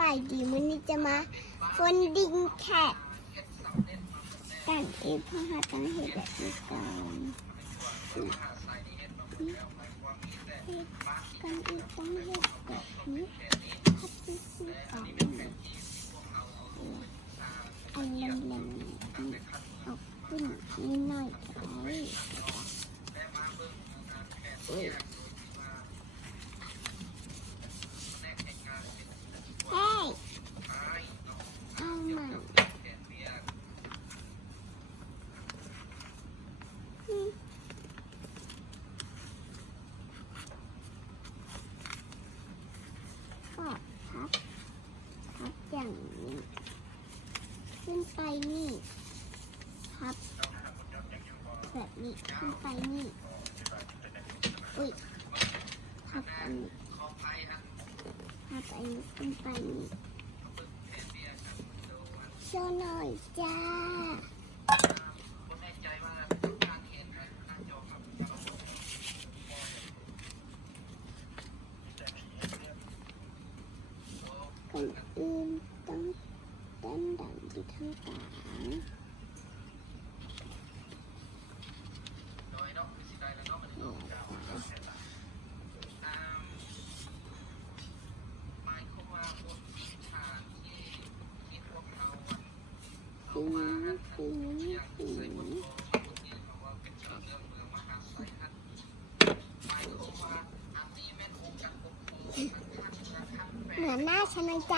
บายดีวันนี้จะมาฝนดิงแค่กันเองเพราะหาตังเหตุแบบนี้ก่อนกันเองต้องเหตุแบบนี้ถ้าซื้อก่อนอันเล็งๆเอาขึ้นนิดหน่อยก็ได้พับอย่างนี้ขึ้นไปนี่พับแบบนี้ขึ้นไปนี่อุ้ยพับอันนี้พับอันนี้ขึ้นไปนี่โชว์หน่อยจ้าคนอื่นต้องเต้นดังที่ทั้งกลางเหมือนหน้าฉันเลยจ้ะ